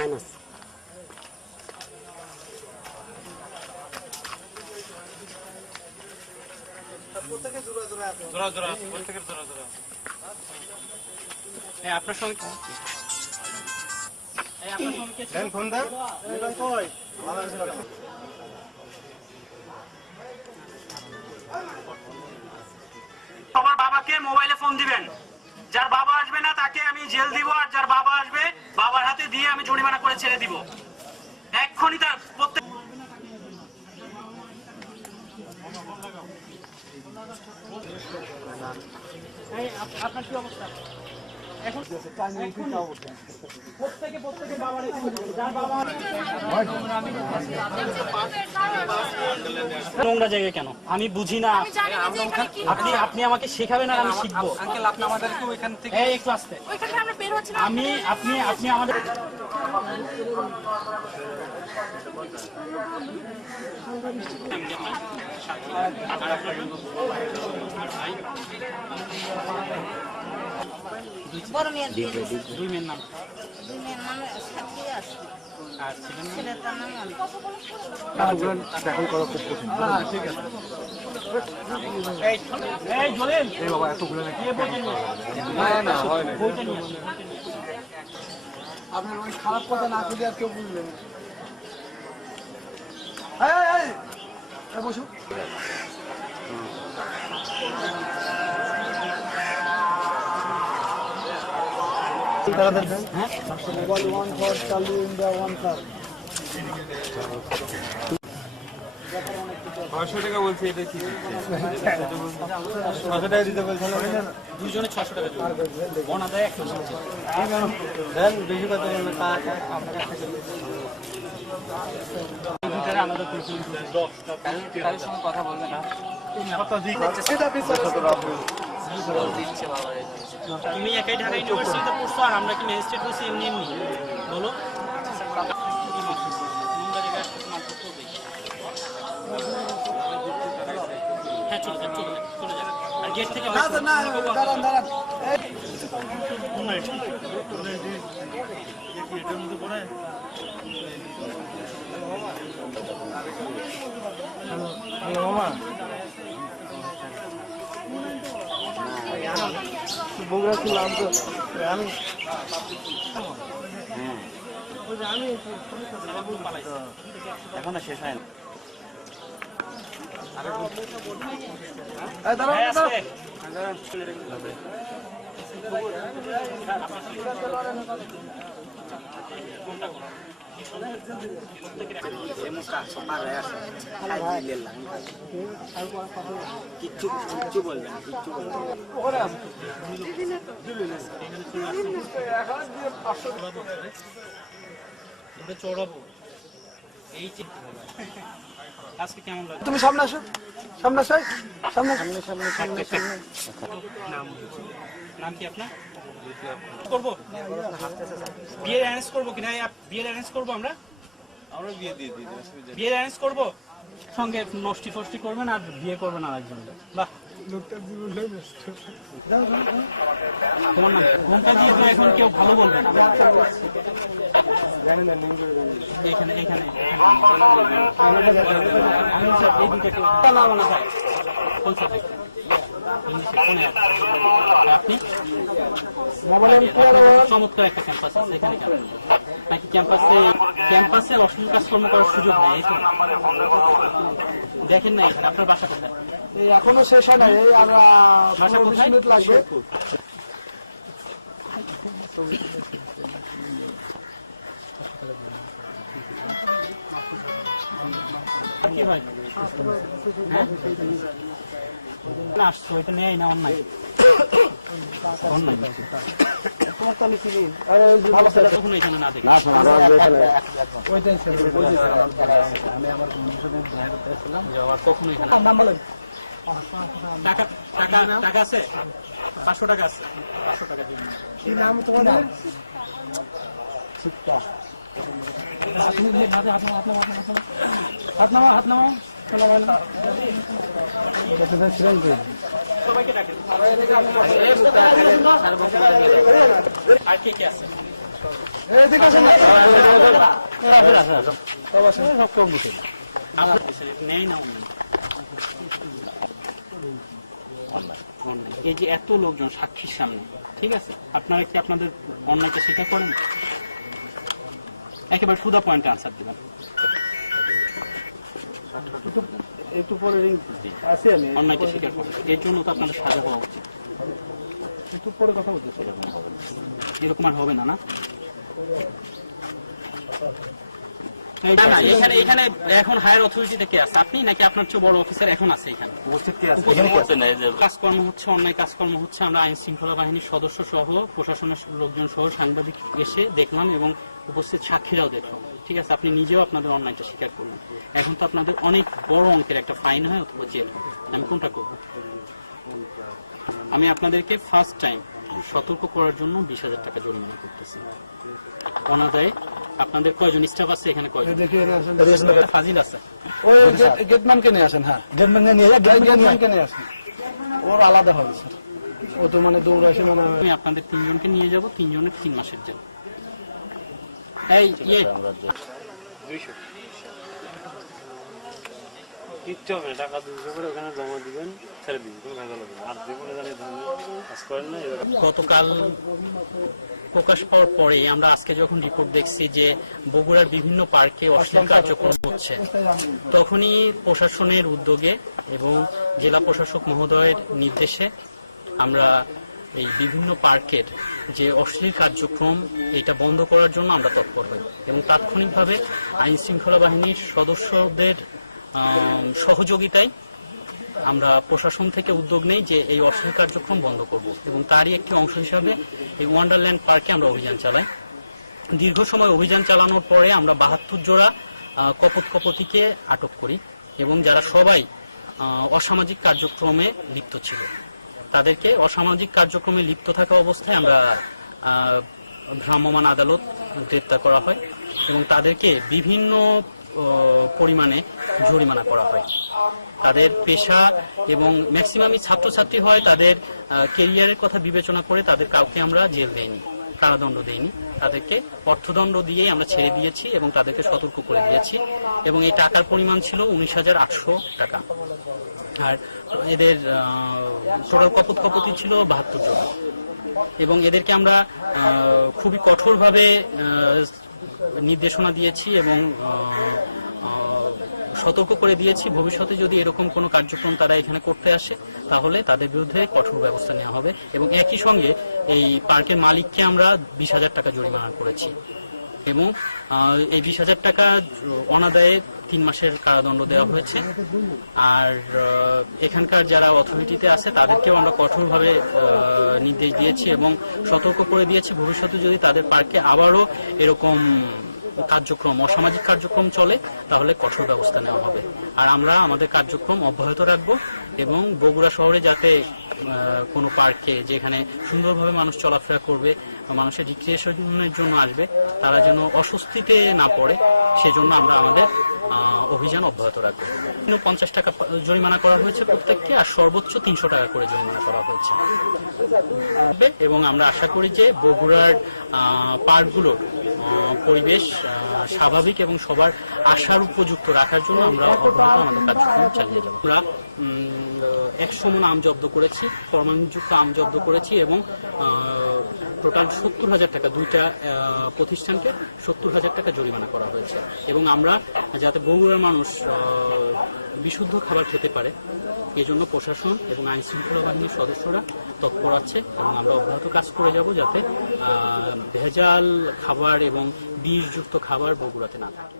minus. আপনার সঙ্গে phone দেন সবার বাবাকে মোবাইলে ফোন দিবেন। যার বাবা আসবে না তাকে আমি জেল দিব, আর যার বাবা আসবে বাবার হাতে দিয়ে আমি জরিমানা করে ছেড়ে দিব। এক্ষুনি তার প্রত্যেক আপনার কি অবস্থা এখন? প্রত্যেকে বাবার নোংরা জায়গায় কেন আমি বুঝি না। আপনি আমাকে শেখাবেন আর আমি শিখবো। আপনি আমাদেরকে ওইখান থেকে একটু আসতে আপনি আমাদের দুই মেয়ের নাম আপনার ওই খারাপ কথা না খুঁজে আর কেউ বুঝলেন বসুন। মোবাইল 1 ফর চালু ইন্ডিয়া 1 কার 600 টাকা বলছি। এটা কি 600 টাকা দিতে বলছেন? দুজনে 600 টাকা দিবেন। বনা দেয় 100 দেন। বেশি কথা বলবেন তা আপনার ভিতরে আমাদের 10 কারোর সঙ্গে কথা বলবেন না। তুমি একাই ঢাকা ইউনিভার্সিটিতে পড়ছো আর আমরা কি ম্যাজিস্ট্রেট হচ্ছি এমনি এমনি? বলো হ্যাঁ চলে যান আর গেট থেকে বগুড়া ছিলাম তো আমি এখনো শেষ হয় না। কিচ্ছু বলবেন চড়াবো এই আজকে কেমন লাগে? তুমি সামনে আসো, সামনে আসো, সামনে নাম কি আপনার? করবো বিয়ের অ্যারেঞ্জ করবো কিনা? বিয়ের অ্যারেঞ্জ করবো আমরা বিয়ে দিয়ে দিই। বিয়ের অ্যারেঞ্জ করবো, সঙ্গে নষ্টি ফষ্টি করবেন আর বিয়ে করবেন আরেকজন। বাহ লোকটার জীবনটাই নষ্ট। তোমার নাম কোনটা দিয়ে তো এখন কেউ ভালো বলবে না। এইখানে এইখানে চমৎকার একটা ক্যাম্পাস আছে এখানে, নাকি ক্যাম্পাসে অশ্লীল কাজকর্ম করার সুযোগ নেই? দেখেন না এখানে আপনার বাসা কোথায়? এখনো শেষ হয় না, এই আর বাসা কোথায় লাগবে? কি ভাই আসছো, এটা নেই না অন্যায়। কখনো এখানে না দেখি। কখনো এখানে টাকা আছে, 500 টাকা আছে, 500 টাকা দিন। কি নাম তোমার? হাত নামাও চলা গেল। সবাইকে ডাকেন। আর কে কে আছে? নেই না এই যে এত লোকজন সাক্ষীর সামনে, ঠিক আছে, আপনারা কি আপনাদের অন্যায়কে স্বীকার করেন? একেবারে সুদা পয়েন্টে আনসার দিবেন। একটু পরে আসি আমি। অন্যায়কে স্বীকার করেন, এর জন্য তো আপনাদের সাজা হওয়া উচিত। একটু পরে কথা বলতেছি। এরকম আর হবে না, না? এখানে এখন হায়ার অথরিটিতে কে আছে? আপনি নাকি আপনার চেয়ে বড় অফিসার এখন আছে এখানে? কাজকর্ম হচ্ছে, অন্যায় কাজকর্ম হচ্ছে। আমরা আইন শৃঙ্খলা বাহিনীর সদস্য সহ প্রশাসনের লোকজন সহ সাংবাদিক এসে দেখলাম এবং উপস্থিত সাক্ষীরাও দেখলাম, ঠিক আছে? আপনি নিজেও আপনাদের অন্যায়টা স্বীকার করলেন। এখন তো আপনাদের অনেক বড় অঙ্কের একটা ফাইন হয় অথবা জেল হবে। আমি কোনটা করব? আমি আপনাদেরকে ফার্স্ট টাইম সতর্ক করার জন্য 20,000 টাকা জরিমানা করতেছি। অনাদায়ে আপনাদের কয়জন স্টাফ আছে এখানে? কয়জন? ফাজিল আছে, গেটম্যানকে নিয়ে আসেন। হ্যাঁ, গেটম্যানকে নিয়ে আসেন। ওর আলাদা হবে স্যার, ও তো মানে দৌড়াসে মানে। আমি আপনাদের 3 জনকে নিয়ে যাব, 3 জনের 3 মাসের জেল। এই কিচ্ছু হবে না, টাকা 200 করে ওখানে জমা দিবেন, ছেড়ে দিবেন, কোনো ভেজাল হবে না। আর জীবনে জানি কাজ করেন না। গতকাল প্রকাশ পাওয়ার পরে আমরা আজকে যখন রিপোর্ট দেখছি যে বগুড়ার বিভিন্ন পার্কে অশ্লীল কার্যক্রম হচ্ছে, তখনই প্রশাসনের উদ্যোগে এবং জেলা প্রশাসক মহোদয়ের নির্দেশে আমরা এই বিভিন্ন পার্কের যে অশ্লীল কার্যক্রম এটা বন্ধ করার জন্য আমরা তৎপর হই এবং তাৎক্ষণিকভাবে আইন শৃঙ্খলা বাহিনীর সদস্যদের সহযোগিতায় আমরা প্রশাসন থেকে উদ্যোগ নেই যে এই অশ্লীল কার্যক্রম বন্ধ করব এবং তারই একটি অংশ হিসাবে এই ওয়ান্ডারল্যান্ড পার্কে আমরা অভিযান চালাই। দীর্ঘ সময় অভিযান চালানোর পরে আমরা 72 জোড়া কপোতকে আটক করি এবং যারা সবাই অসামাজিক কার্যক্রমে লিপ্ত ছিল তাদেরকে অসামাজিক কার্যক্রমে লিপ্ত থাকা অবস্থায় আমরা ভ্রাম্যমাণ আদালত গ্রেপ্তার করা হয় এবং তাদেরকে বিভিন্ন পরিমাণে জরিমানা করা হয়। তাদের পেশা এবং ম্যাক্সিমামই ছাত্রছাত্রী হয়, তাদের কেরিয়ারের কথা বিবেচনা করে তাদের কাউকে আমরা জেল দেইনি, কারাদণ্ড দেইনি, তাদেরকে অর্থদণ্ড দিয়েই আমরা ছেড়ে দিয়েছি এবং তাদেরকে সতর্ক করে দিয়েছি এবং এই টাকার পরিমাণ ছিল 19,800 টাকা। আর এদের টোটাল কপোতী ছিল 72 জন এবং এদেরকে আমরা খুবই কঠোরভাবে নির্দেশনা দিয়েছি এবং সতর্ক করে দিয়েছি ভবিষ্যতে যদি এরকম কোনো কার্যক্রম তারা এখানে করতে আসে তাহলে তাদের বিরুদ্ধে কঠোর ব্যবস্থা নেওয়া হবে এবং একই সঙ্গে এই পার্কের মালিককে আমরা 20,000 টাকা জরিমানা করেছি এবং এই 20,000 টাকা অনাদায়ে 3 মাসের কারাদণ্ড দেওয়া হয়েছে। আর এখানকার যারা অথরিটিতে আছে তাদেরকেও আমরা কঠোরভাবে নির্দেশ দিয়েছি এবং সতর্ক করে দিয়েছি ভবিষ্যতে যদি তাদের পার্কে আবারও এরকম কার্যক্রম অসামাজিক কার্যক্রম চলে তাহলে কঠোর ব্যবস্থা নেওয়া হবে। আর আমরা আমাদের কার্যক্রম অব্যাহত রাখবো এবং বগুড়া শহরে যাতে কোনো পার্কে যেখানে সুন্দরভাবে মানুষ চলাফেরা করবে মানুষের রিক্রিয়েশনের জন্য আসবে তারা যেন অস্বস্তিতে না পড়ে সেজন্য আমরা আমাদের অভিযান অব্যাহত রাখবো। 50 টাকা জরিমানা করা হয়েছে প্রত্যেককে আর সর্বোচ্চ 300 টাকা করে জরিমানা করা হয়েছে এবং আমরা আশা করি যে বগুড়ার পার্কগুলোর পরিবেশ স্বাভাবিক এবং সবার আশার উপযুক্ত রাখার জন্য আমরা আমাদের কার্যক্রম চালিয়ে যাব। আমরা 100 মণ আম জব্দ করেছি, ফরমালিনযুক্ত আম জব্দ করেছি এবং টোটাল 70,000 টাকা দুইটা প্রতিষ্ঠানকে 70,000 টাকা জরিমানা করা হয়েছে এবং আমরা যাতে বগুড়ার মানুষ বিশুদ্ধ খাবার খেতে পারে এজন্য প্রশাসন এবং আইন শৃঙ্খলা বাহিনীর সদস্যরা তৎপর আছে এবং আমরা অব্যাহত কাজ করে যাব যাতে ভেজাল খাবার এবং বিষযুক্ত খাবার বগুড়াতে না থাকে।